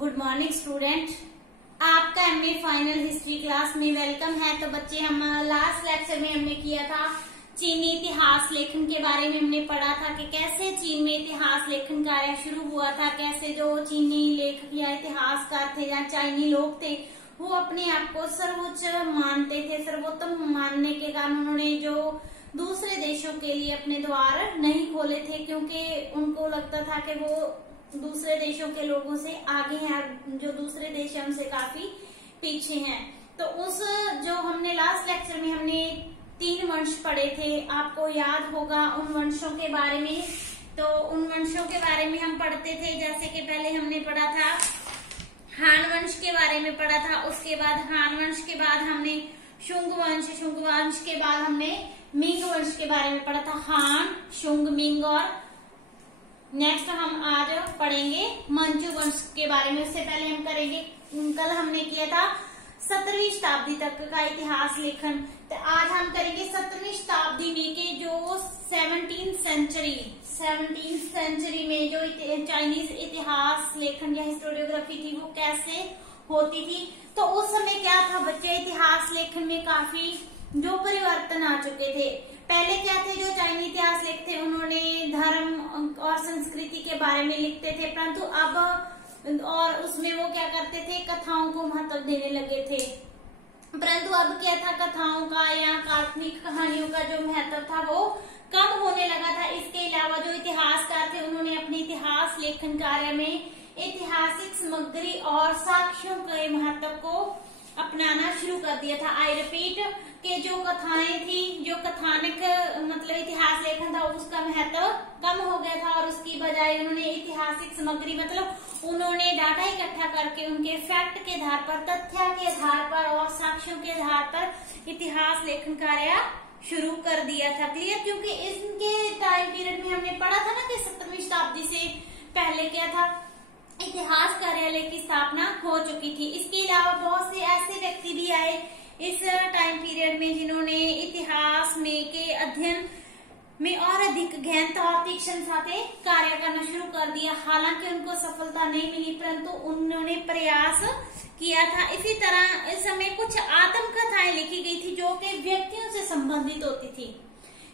Good morning student, आपका MA final history class में welcome है। तो बच्चे, हम लास्ट लेक्चर में हमने किया था चीनी इतिहास लेखन के बारे में। हमने पढ़ा था कि कैसे चीन में इतिहास लेखन कार्य शुरू हुआ था, कैसे जो चीनी लेखक या इतिहासकार थे या चाइनी लोग थे वो अपने आप को सर्वोच्च मानते थे। सर्वोत्तम मानने के कारण उन्होंने जो दूसरे देशों के लिए अपने द्वार नहीं खोले थे, क्योंकि उनको लगता था कि वो दूसरे देशों के लोगों से आगे हैं, जो दूसरे देश हैं उनसे काफी पीछे हैं। तो उस जो हमने लास्ट लेक्चर में हमने 3 वंश पढ़े थे, आपको याद होगा उन वंशों के बारे में। तो उन वंशों के बारे में हम पढ़ते थे, जैसे कि पहले हमने पढ़ा था हान वंश के बारे में पढ़ा था। उसके बाद हान वंश के बाद हमने शुंग वंश, शुंग वंश के बाद हमने मिंग वंश के बारे में पढ़ा था। हान, शुंग, मिंग और नेक्स्ट हम आज पढ़ेंगे मंचू वंश के बारे में। उससे पहले हम करेंगे, कल हमने किया था 17वीं शताब्दी तक का इतिहास लेखन। तो आज हम करेंगे 17वीं शताब्दी में के जो 17th सेंचुरी में जो चाइनीज इतिहास लेखन या हिस्टोरियोग्राफी थी वो कैसे होती थी। तो उस समय क्या था बच्चे, इतिहास लेखन में काफी जो परिवर्तन आ चुके थे। पहले क्या थे, जो चाइनीज इतिहास लेखक थे उन्होंने धर्म और संस्कृति के बारे में लिखते थे, परंतु अब और उसमें वो क्या करते थे, कथाओं को महत्व देने लगे थे। परंतु अब क्या था, कथाओं का या काल्पनिक कहानियों का जो महत्व था वो कम होने लगा था। इसके अलावा जो इतिहासकार थे उन्होंने अपने इतिहास लेखन कार्य में ऐतिहासिक सामग्री और साक्ष्यों के महत्व को अपनाना शुरू कर दिया था। आई रिपीट के जो कथाएं थी, जो कथानक मतलब इतिहास लेखन था उसका महत्व कम हो गया था और उसकी बजाय उन्होंने ऐतिहासिक सामग्री मतलब उन्होंने डाटा इकट्ठा करके उनके फैक्ट के आधार पर, तथ्य के आधार पर और साक्ष्यों के आधार पर इतिहास लेखन कार्य शुरू कर दिया था। क्लियर? क्योंकि इनके टाइम पीरियड में हमने पढ़ा था ना कि 17वीं शताब्दी से पहले क्या था, इतिहास कार्यालय की स्थापना हो चुकी थी। इसके अलावा बहुत से ऐसे व्यक्ति भी आए इस टाइम पीरियड में जिन्होंने इतिहास में के अध्ययन में और अधिक गहनता और तीक्ष्णता से कार्य करना शुरू कर दिया। हालांकि उनको सफलता नहीं मिली, परंतु उन्होंने प्रयास किया था। इसी तरह इस समय कुछ आत्मकथाएं लिखी गई थी जो कि व्यक्तियों से संबंधित होती थी।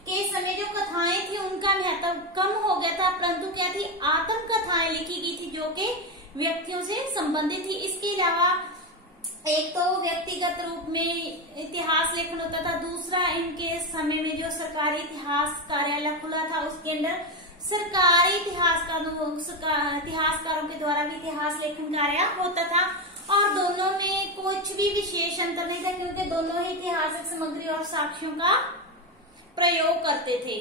कि इस समय जो कथाएं थी उनका महत्व कम हो गया था, परंतु क्या थी, आत्मकथाएं लिखी गई थी जो कि व्यक्तियों से संबंधित थी। इसके अलावा एक तो व्यक्तिगत रूप में इतिहास लेखन होता था, दूसरा इनके समय में जो सरकारी इतिहास कार्यालय खुला था उसके अंदर सरकारी इतिहासकारों के द्वारा भी इतिहास लेखन कार्य होता था। और दोनों में कुछ भी विशेष अंतर नहीं था, क्योंकि दोनों ही ऐतिहासिक सामग्री और साक्ष्यों का प्रयोग करते थे।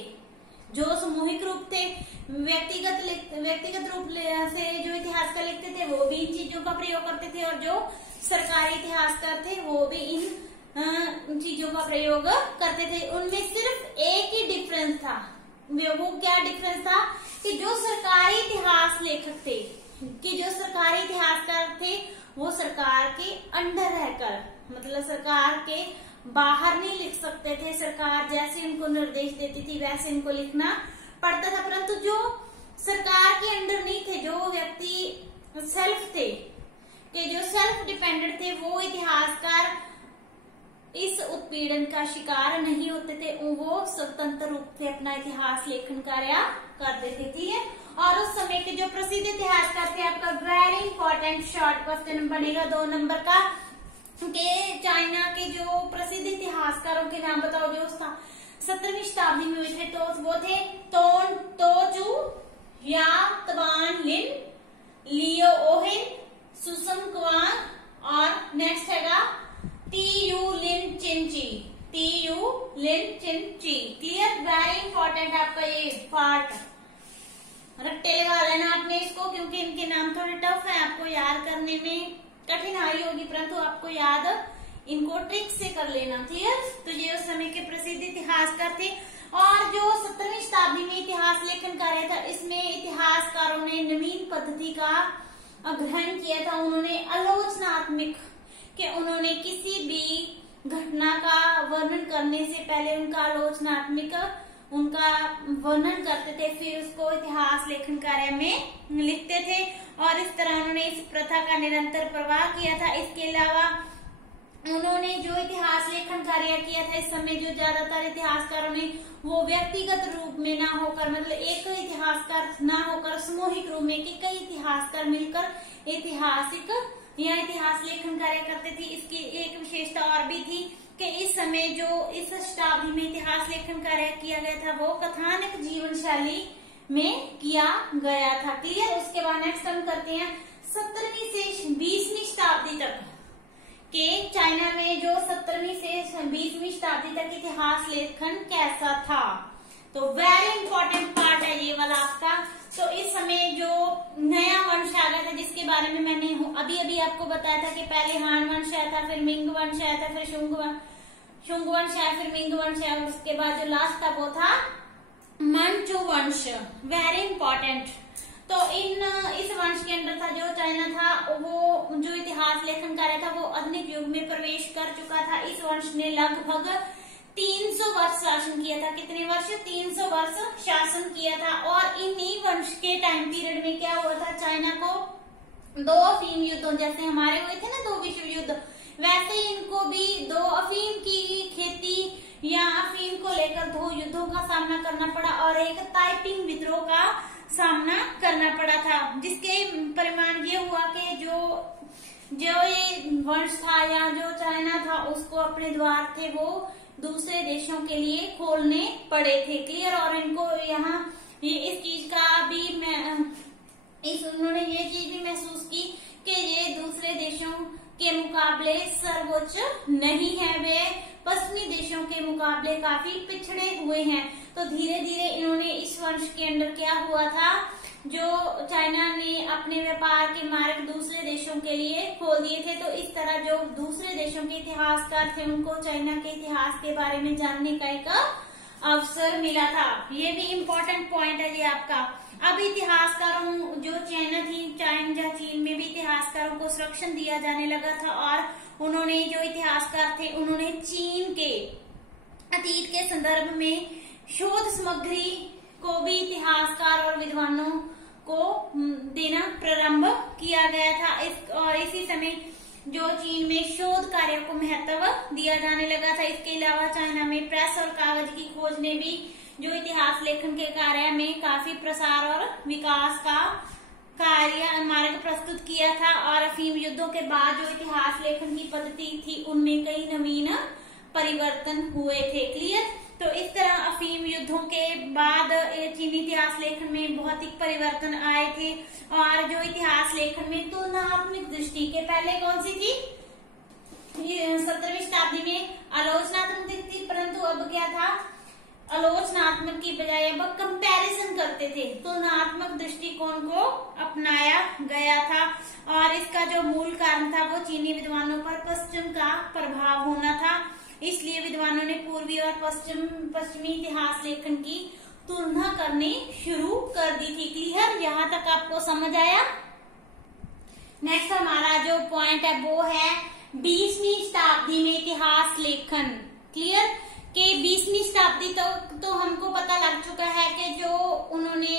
जो सामूहिक रूप थे, व्यक्तिगत रूप से जो इतिहासकार लिखते थे वो भी इन चीजों का प्रयोग करते थे, और जो सरकारी इतिहासकार थे वो भी इन चीजों का प्रयोग करते थे। उनमें सिर्फ एक ही डिफरेंस था। वो क्या डिफरेंस था कि जो सरकारी इतिहास लेखक थे, कि जो सरकारी इतिहासकार थे वो सरकार के अंडर रहकर, मतलब सरकार के बाहर नहीं लिख सकते थे। सरकार जैसे इनको निर्देश देती थी वैसे इनको लिखना पड़ता था। परंतु जो सरकार के अंडर नहीं थे, जो व्यक्ति सेल्फ थे, कि जो सेल्फ डिपेंडेंट थे, वो इतिहासकार इस उत्पीड़न का शिकार नहीं होते थे। वो स्वतंत्र रूप से अपना इतिहास लेखन कार्य करते थे। ठीक है? और उस समय के जो प्रसिद्ध इतिहासकार थे, आपका वेरी इंपॉर्टेंट शॉर्ट क्वेश्चन बनेगा 2 नंबर का, के चाइना के जो प्रसिद्ध इतिहासकारों के नाम बताओ जो 17वीं शताब्दी में हुए थे। तो वो थे तोन तोजू, या तवान लिन, लियो ओहिन, सुसम क्वांग और नेक्स्ट हैगा टीयू लिन चिनची। क्लियर? वेरी इंपॉर्टेंट आपका ये पार्ट, रट्टे लगा लेना आपने इसको, क्योंकि इनके नाम थोड़े टफ है, आपको याद करने में कठिनाई होगी, परंतु आपको याद इनको ट्रिक से कर लेना। क्लियर? तो ये उस समय के प्रसिद्ध इतिहासकार थे। और जो 17वीं शताब्दी में इतिहास लेखन कार्य था, इसमें इतिहासकारों ने नवीन पद्धति का ग्रहण किया था। उन्होंने आलोचनात्मक, कि उन्होंने किसी भी घटना का वर्णन करने से पहले उनका आलोचनात्मक उनका वर्णन करते थे, फिर उसको इतिहास लेखन कार्य में लिखते थे और इस तरह उन्होंने इस प्रथा का निरंतर प्रवाह किया था। इसके अलावा उन्होंने जो इतिहास लेखन कार्य किया था, इस समय जो ज्यादातर इतिहासकारों ने वो व्यक्तिगत रूप में ना होकर, मतलब एक इतिहासकार ना होकर सामूहिक रूप में कि कई इतिहासकार मिलकर ऐतिहासिक या इतिहास लेखन कार्य करते थे। इसकी एक विशेषता और भी थी कि इस समय जो इस शताब्दी में इतिहास लेखन कार्य किया गया था वो कथानक जीवन शैली में किया गया था। क्लियर। उसके बाद नेक्स्ट हम करते हैं 17वीं से 20वीं शताब्दी तक के चाइना में जो 17वीं से 20वीं शताब्दी तक इतिहास लेखन कैसा था। तो वेरी इंपॉर्टेंट पार्ट है ये वाला आपका। तो इस समय जो नया वंश आ गया था जिसके बारे में मैंने अभी अभी आपको बताया था कि पहले हान वंश आया था, फिर मिंग वंश आया था, फिर शुंग वंश आया, फिर मिंग वंश आया और उसके बाद जो लास्ट था वो था मंचू वंश। Very important. तो इस वंश के अंदर था जो चाइना था वो जो इतिहास लेखन कार्य था वो आधुनिक युग में प्रवेश कर चुका था। इस वंश ने लगभग 300 वर्ष शासन किया था। कितने वर्ष? 300 वर्ष शासन किया था। और इन्हीं वंश के टाइम पीरियड में क्या हुआ था, चाइना को 2 अफीम युद्धों, जैसे हमारे हुए थे ना 2 विश्व युद्ध, वैसे ही इनको भी 2 अफीम की खेती या अफीम को लेकर 2 युद्धों का सामना करना पड़ा और एक ताइपिंग विद्रोह का सामना करना पड़ा था, जिसके परिणाम ये हुआ कि जो ये वंश था या जो चाइना था उसको अपने द्वार थे वो दूसरे देशों के लिए खोलने पड़े थे। क्लियर। और इनको यहाँ इस चीज का भी उन्होंने ये चीज भी महसूस की कि ये दूसरे देशों के मुकाबले सर्वोच्च नहीं है, वे पश्चिमी देशों के मुकाबले काफी पिछड़े हुए हैं। तो धीरे धीरे इन्होंने इस वंश के अंदर क्या हुआ था, जो चाइना ने अपने व्यापार के मार्ग दूसरे देशों के लिए खोल दिए थे। तो इस तरह जो दूसरे देशों के इतिहासकार थे उनको चाइना के इतिहास के बारे में जानने का एक अवसर मिला था। ये भी इम्पोर्टेंट पॉइंट है ये आपका। अब इतिहासकारों जो चाइना चीन में भी इतिहासकारों को संरक्षण दिया जाने लगा था और उन्होंने जो इतिहासकार थे उन्होंने चीन के अतीत के संदर्भ में शोध सामग्री को भी इतिहासकार और विद्वानों को देना प्रारंभ किया गया था। और इसी समय जो चीन में शोध कार्य को महत्व दिया जाने लगा था। इसके अलावा चाइना में प्रेस और कागज की खोज ने भी जो इतिहास लेखन के कार्य में काफी प्रसार और विकास का कार्य मार्ग प्रस्तुत किया था। और अफीम युद्धों के बाद जो इतिहास लेखन की पद्धति थी उनमें कई नवीन परिवर्तन हुए थे। क्लियर। तो इस तरह अफीम युद्धों के बाद चीनी इतिहास लेखन में भौतिक परिवर्तन आए थे और जो इतिहास लेखन में तुलनात्मक दृष्टि के पहले कौन सी थी, 17वीं शताब्दी में आलोचनात्मक थी, परंतु अब क्या था, आलोचनात्मक की बजाय अब कंपैरिजन करते थे, तुलनात्मक दृष्टिकोण को अपनाया गया था। और इसका जो मूल कारण था वो चीनी विद्वानों पर पश्चिम का प्रभाव होना था। इसलिए विद्वानों ने पूर्वी और पश्चिमी इतिहास लेखन की तुलना करनी शुरू कर दी थी। क्लियर। यहाँ तक आपको समझ आया। नेक्स्ट हमारा जो पॉइंट है वो है 20वीं शताब्दी में इतिहास लेखन। क्लियर। कि 20वीं शताब्दी तो हमको पता लग चुका है कि जो उन्होंने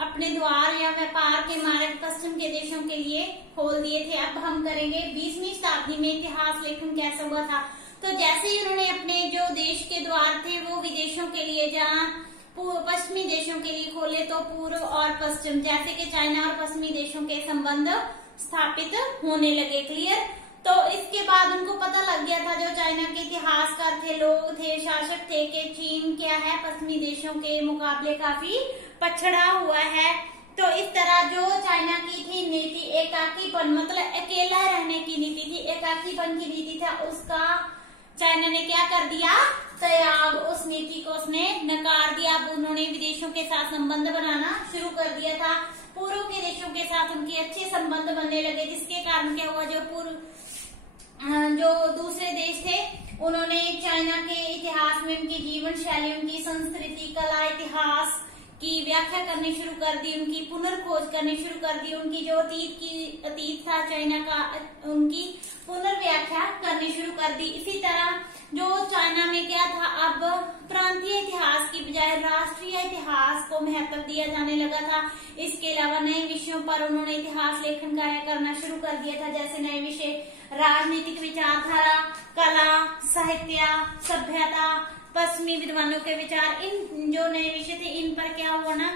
अपने द्वार या व्यापार के मार्ग पश्चिम के देशों के लिए खोल दिए थे। अब हम करेंगे 20वीं शताब्दी में इतिहास लेखन कैसा हुआ था। तो जैसे ही उन्होंने अपने जो देश के द्वार थे वो विदेशों के लिए, जहाँ पश्चिमी देशों के लिए खोले, तो पूर्व और पश्चिम जैसे कि चाइना और पश्चिमी देशों के संबंध स्थापित होने लगे। क्लियर। तो इसके बाद उनको पता लग गया था, जो चाइना के इतिहासकार थे, लोग थे, शासक थे, कि चीन क्या है पश्चिमी देशों के मुकाबले काफी पछड़ा हुआ है। तो इस तरह जो चाइना की थी नीति एकाकीपन, मतलब अकेला रहने की नीति थी, एकाकीपन की नीति था, उसका चाइना ने क्या कर दिया, त्याग, उस नीति को उसने नकार दिया। अब उन्होंने विदेशों के साथ संबंध बनाना शुरू कर दिया था। पूर्व के देशों के साथ उनके अच्छे संबंध बनने लगे, जिसके कारण क्या हुआ, जो दूसरे देश थे उन्होंने चाइना के इतिहास में उनकी जीवन शैली, उनकी संस्कृति, कला, इतिहास की व्याख्या करनी शुरू कर दी, उनकी पुनर्खोज करनी शुरू कर दी, उनकी जो अतीत था चाइना का, उनकी पुनर्व्याख्या करनी शुरू कर दी। इसी तरह जो चाइना में क्या था, अब प्रांतीय इतिहास की बजाय राष्ट्रीय इतिहास को महत्व दिया जाने लगा था। इसके अलावा नए विषयों पर उन्होंने इतिहास लेखन कार्य करना शुरू कर दिया था, जैसे नए विषय राजनीतिक विचारधारा, कला, साहित्य, सभ्यता, पश्चिमी विद्वानों के विचार। इन जो नए विषय थे इन पर क्या होना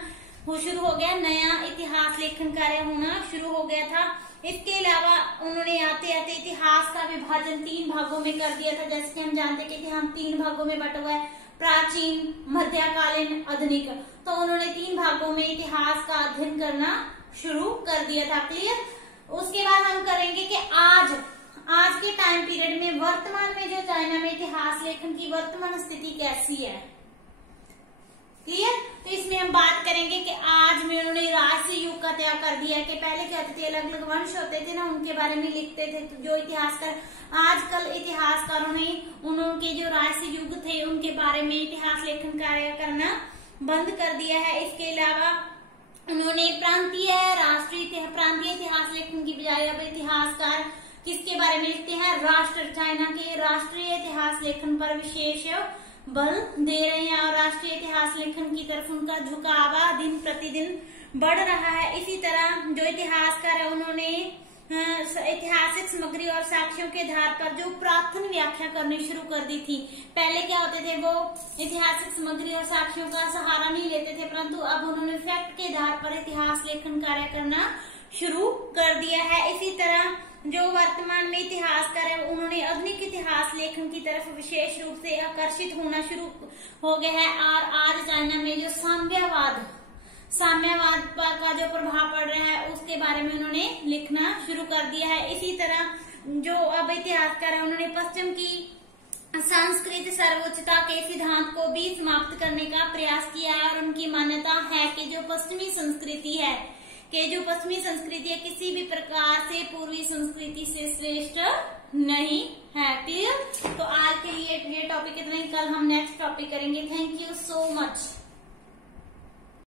शुरू हो गया, नया इतिहास लेखन कार्य होना शुरू हो गया था। इसके अलावा उन्होंने आते आते इतिहास का विभाजन 3 भागों में कर दिया था, जैसे कि हम जानते हैं कि हम 3 भागों में बटा हुआ है, प्राचीन, मध्यकालीन, आधुनिक। तो उन्होंने 3 भागों में इतिहास का अध्ययन करना शुरू कर दिया था। क्लियर। उसके बाद हम करेंगे कि आज के टाइम पीरियड में वर्तमान में जो चाइना में इतिहास लेखन की वर्तमान स्थिति कैसी है। क्लियर। तो इसमें हम बात करेंगे कि आज में उन्होंने राजसी युग का त्याग कर दिया है कि पहले क्या होते थे, अलग अलग वंश होते थे ना, उनके बारे में लिखते थे। तो जो इतिहासकार आजकल इतिहासकारों ने उनके जो राजसी युग थे उनके बारे में इतिहास लेखन कार्य करना बंद कर दिया है। इसके अलावा उन्होंने प्रांतीय इतिहास लेखन की बजाय अब इतिहासकार किसके बारे में लिखते हैं, चाइना के राष्ट्रीय इतिहास लेखन पर विशेष बल दे रहे हैं और राष्ट्रीय इतिहास लेखन की तरफ उनका झुकाव दिन प्रतिदिन बढ़ रहा है। इसी तरह जो इतिहासकार है उन्होंने ऐतिहासिक सामग्री और साक्ष्यों के आधार पर जो प्राथमिक व्याख्या करनी शुरू कर दी थी। पहले क्या होते थे, वो ऐतिहासिक सामग्री और साक्ष्यों का सहारा नहीं लेते थे, परंतु अब उन्होंने फैक्ट के आधार पर इतिहास लेखन कार्य करना शुरू कर दिया है। इसी तरह जो वर्तमान में इतिहासकार है उन्होंने आधुनिक इतिहास लेखन की तरफ विशेष रूप से आकर्षित होना शुरू हो गया है और आज चाइना में जो साम्यवाद का जो प्रभाव पड़ रहा है उसके बारे में उन्होंने लिखना शुरू कर दिया है। इसी तरह जो अब इतिहासकार है उन्होंने पश्चिम की सांस्कृतिक सर्वोच्चता के सिद्धांत को भी समाप्त करने का प्रयास किया है और उनकी मान्यता है कि जो पश्चिमी संस्कृति है किसी भी प्रकार से पूर्वी संस्कृति से श्रेष्ठ नहीं है। क्लियर। तो आज के लिए ये टॉपिक इतना ही, कल हम नेक्स्ट टॉपिक करेंगे। Thank you so much.